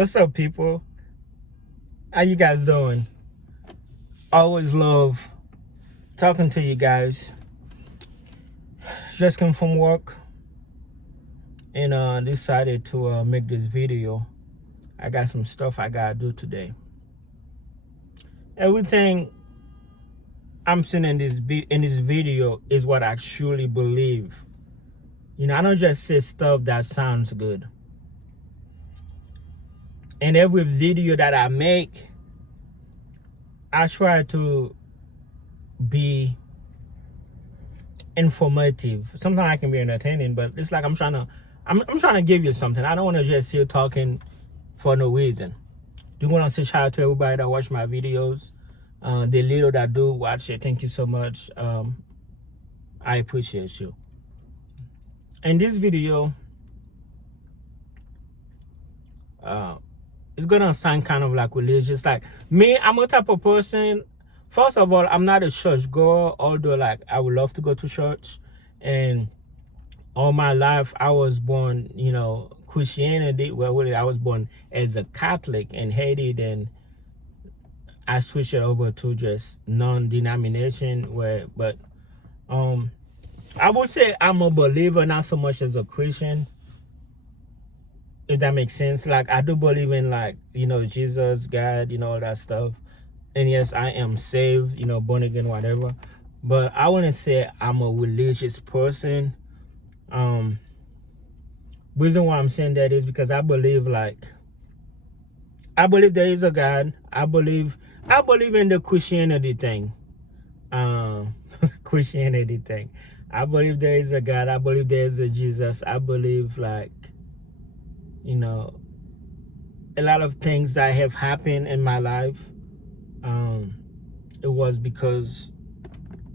What's up, people? How you guys doing? Always love talking to you guys. Just came from work and decided to make this video. I got some stuff I gotta do today. Everything I'm saying in this video is what I truly believe. I don't just say stuff that sounds good. And every video that I make, I try to be informative. Sometimes I can be entertaining, but it's like I'm trying to give you something. I don't want to just sit talking for no reason. Do want to say shout out to everybody that watch my videos. The little that do watch it, thank you so much. I appreciate you. In this video, it's gonna sound kind of like religious. Like me, I'm a type of person. First of all, I'm not a church goer, although like I would love to go to church. And all my life, I was born, Christianity. Well, really, I was born as a Catholic in Haiti. Then I switched it over to just non-denomination. But I would say I'm a believer, not so much as a Christian. If that makes sense. Like I do believe in Jesus, God, all that stuff. And yes, I am saved, born again, whatever. But I wouldn't say I'm a religious person. Reason why I'm saying that is because I believe there is a God. I believe in the Christianity thing. Christianity thing. I believe there is a God. I believe there is a Jesus. I believe a lot of things that have happened in my life, it was because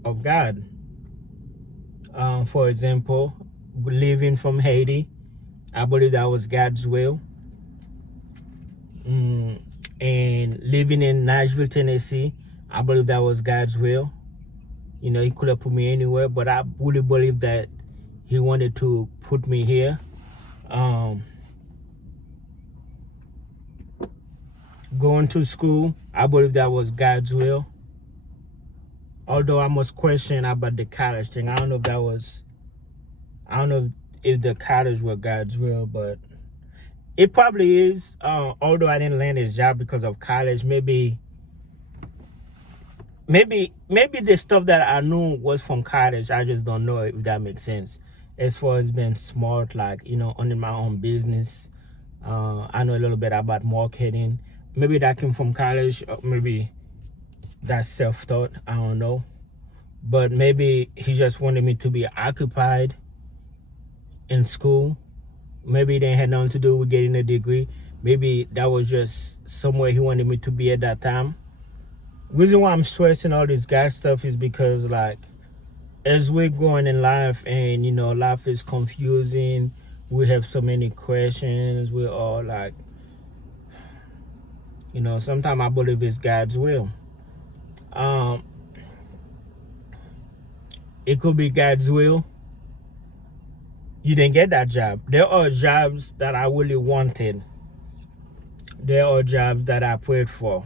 of God. For example, living from Haiti, I believe that was God's will. And living in Nashville, Tennessee, I believe that was God's will. He could have put me anywhere, but I really believe that he wanted to put me here. Going to school, I believe that was God's will. Although I must question about the college thing. I don't know if the college was God's will, but it probably is. Although I didn't land this job because of college, maybe the stuff that I knew was from college. I just don't know if that makes sense. As far as being smart, owning my own business. I know a little bit about marketing. Maybe that came from college, or maybe that's self-taught, I don't know. But maybe he just wanted me to be occupied in school. Maybe it didn't have nothing to do with getting a degree. Maybe that was just somewhere he wanted me to be at that time. Reason why I'm stressing all this God stuff is because as we're going in life and life is confusing, we have so many questions, we're all sometimes I believe it's God's will. It could be God's will. You didn't get that job. There are jobs that I really wanted. There are jobs that I prayed for.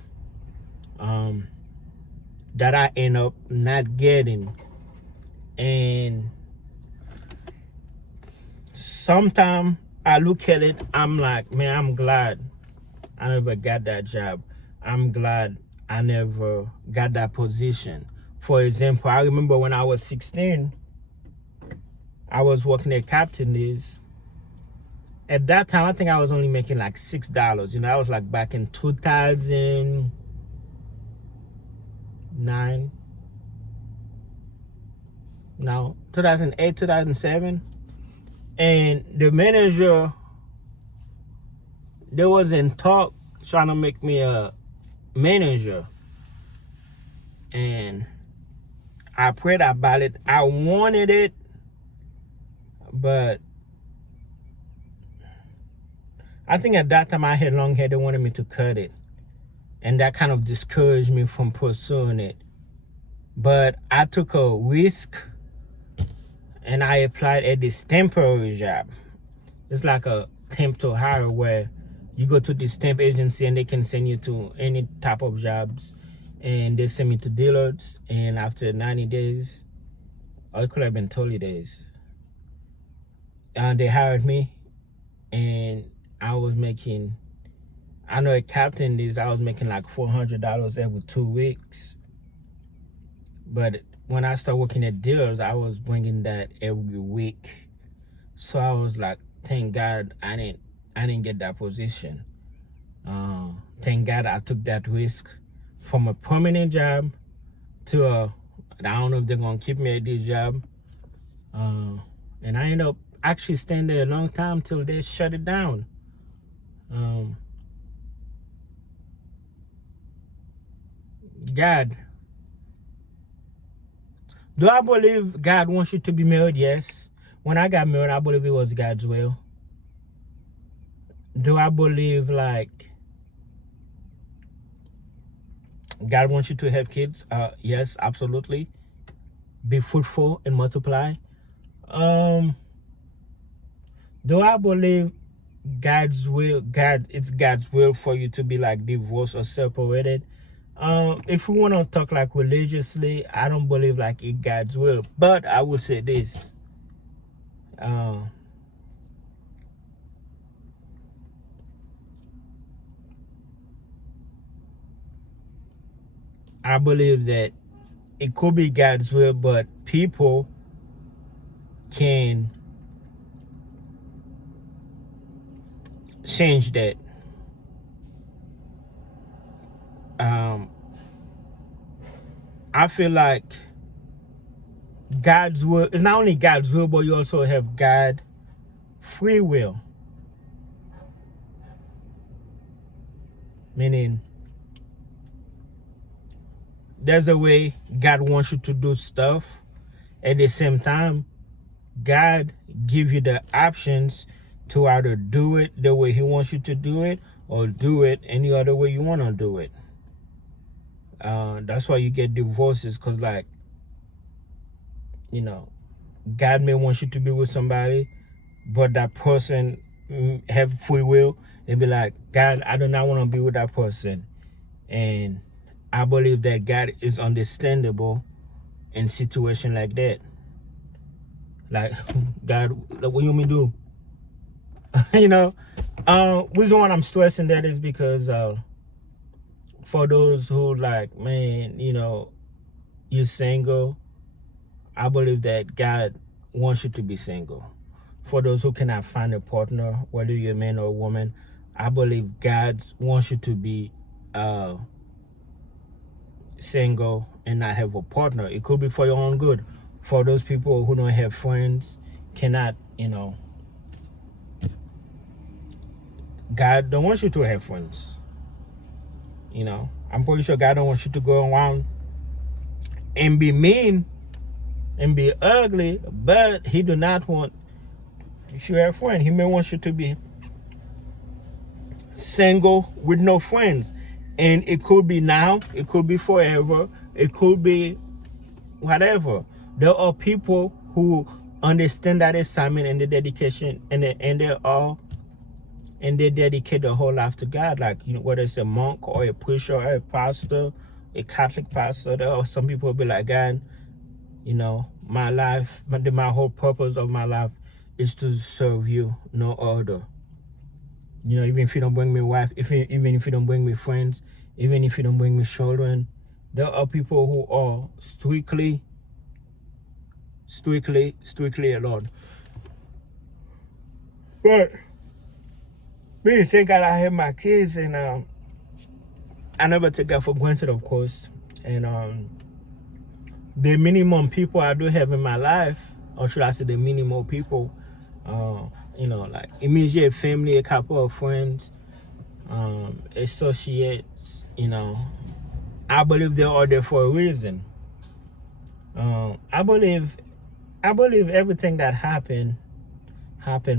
That I end up not getting. And sometimes I look at it, I'm like, man, I'm glad I never got that job. I'm glad I never got that position. For example, I remember when I was 16, I was working at Captain D's. At that time, I think I was only making $6. I was back in 2009. No, 2008, 2007. And the manager, there was in talk trying to make me a manager. And I prayed about it. I wanted it, but I think at that time I had long hair. They wanted me to cut it. And that kind of discouraged me from pursuing it. But I took a risk and I applied at this temporary job. It's like a temp to hire where you go to this temp agency and they can send you to any type of jobs, and they send me to dealers, and after 90 days, or it could have been 30 days, they hired me, and I was making, I know a captain is, I was making like $400 every 2 weeks. But when I started working at dealers, I was bringing that every week. So I was like, thank God I didn't get that position. Thank God I took that risk from a permanent job to I don't know if they're gonna keep me at this job. And I ended up actually staying there a long time till they shut it down. God. Do I believe God wants you to be married? Yes. When I got married, I believe it was God's will. Do I believe like God wants you to have kids? Yes, absolutely. Be fruitful and multiply. Do I believe God's will? It's God's will for you to be like divorced or separated. If we want to talk like religiously, I don't believe like it's God's will. But I will say this. I believe that it could be God's will, but people can change that. I feel like God's will is not only God's will, but you also have God free will. Meaning, there's a way God wants you to do stuff. At the same time, God give you the options to either do it the way he wants you to do it, or do it any other way you want to do it. That's why you get divorces, because like, you know, God may want you to be with somebody, but that person have free will and be like, God, I do not want to be with that person. And I believe that God is understandable in situation like that. Like, God, what you want me to do? You know, reason why I'm stressing that is because for those who like, man, you know, you're single, I believe that God wants you to be single. For those who cannot find a partner, whether you're a man or a woman, I believe God wants you to be single and not have a partner. It could be for your own good. For those people who don't have friends, cannot, you know, God don't want you to have friends. You know, I'm pretty sure God don't want you to go around and be mean and be ugly, but he do not want you to have friends. He may want you to be single with no friends. And it could be now, it could be forever, it could be whatever. There are people who understand that assignment and the dedication, and they dedicate their whole life to God. Like, you know, whether it's a monk or a preacher or a pastor, a Catholic pastor, there are some people who be like, God, you know, my life, my whole purpose of my life is to serve you, no other. You know, even if you don't bring me wife, even if you don't bring me friends, even if you don't bring me children, there are people who are strictly alone. But me, thank God I have my kids, and I never take that for granted, of course. And the minimum people I do have in my life, or should I say the minimal people, you know, like immediate family, a couple of friends, associates, you know, I believe they are there for a reason. I believe everything that happened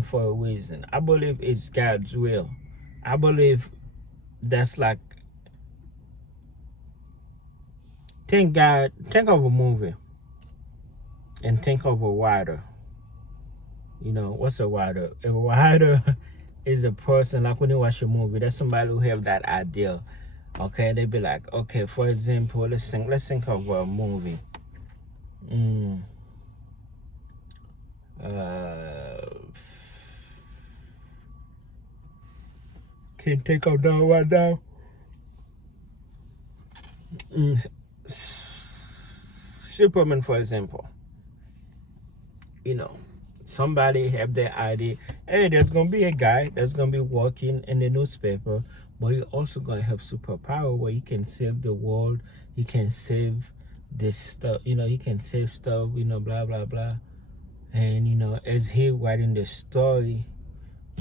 for a reason. I believe it's God's will. I believe that's like, think of a movie and think of a writer. You know, what's a writer? A writer is a person, like when you watch a movie, there's somebody who have that idea. Okay, they be like, okay, for example, let's think of a movie. Can't take of that right now. Superman, for example. Somebody have their idea. Hey, there's gonna be a guy that's gonna be working in the newspaper, but he also gonna have superpower where he can save the world. He can save this stuff. He can save stuff. Blah blah blah. And as he writing the story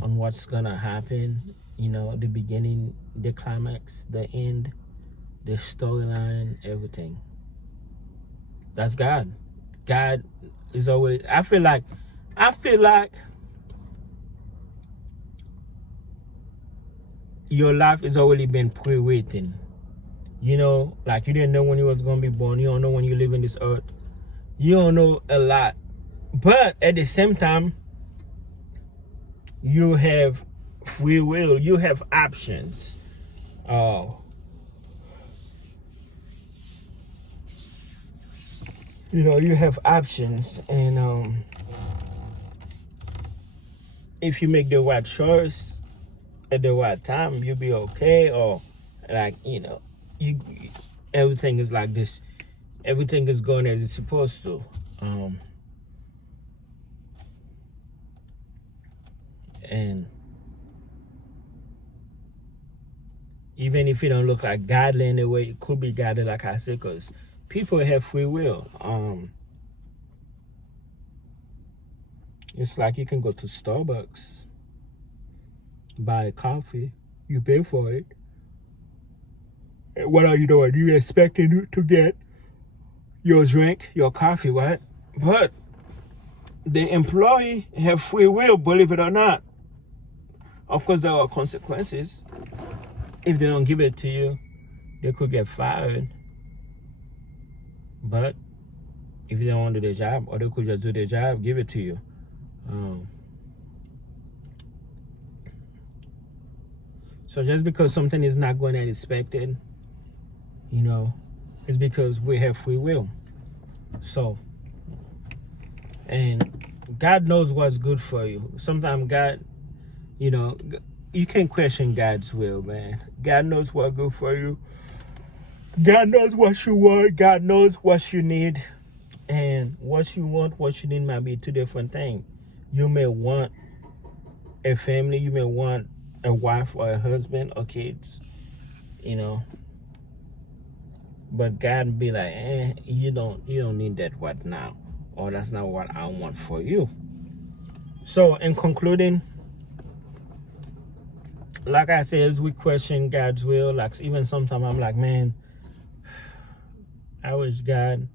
on what's gonna happen, the beginning, the climax, the end, the storyline, everything. That's God. God is always. I feel like your life has already been pre-written. Like you didn't know when you was gonna be born. You don't know when you live in this earth. You don't know a lot, but at the same time, you have free will. You have options. You have options, and if you make the right choice at the right time, you'll be okay. Or like you everything is like this. Everything is going as it's supposed to. And even if it don't look like godly in a way, it could be godly, like I said, because people have free will. It's like you can go to Starbucks, buy a coffee, you pay for it. And what are you doing? You expecting to get your drink, your coffee, right? But the employee have free will, believe it or not. Of course, there are consequences. If they don't give it to you, they could get fired. But if they don't want to do their job, or they could just do their job, give it to you. So just because something is not going as expected, it's because we have free will. So, and God knows what's good for you. Sometimes God, you can't question God's will, man. God knows what's good for you. God knows what you want. God knows what you need. And what you want, what you need might be two different things. You may want a family. You may want a wife or a husband or kids, But God be like, you don't need that right now. Or that's not what I want for you. So in concluding, like I said, as we question God's will, like even sometimes I'm like, man, I wish God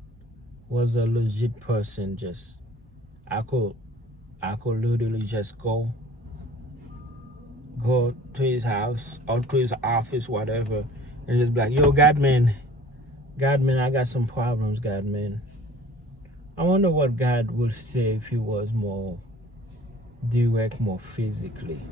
was a legit person. Just I could literally just go to his house or to his office, whatever, and just be like, yo, God man, I got some problems, God man. I wonder what God would say if he was more direct, more physically.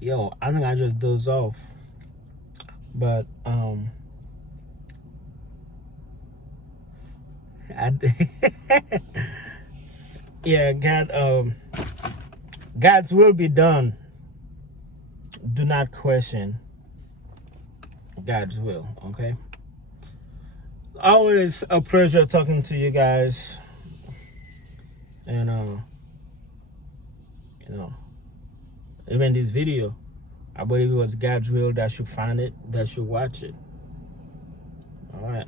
Yo, I think I just dozed off. But yeah, God's will be done. Do not question God's will, okay? Always a pleasure talking to you guys. And even this video, I believe it was God's will that you find it, that you watch it. All right.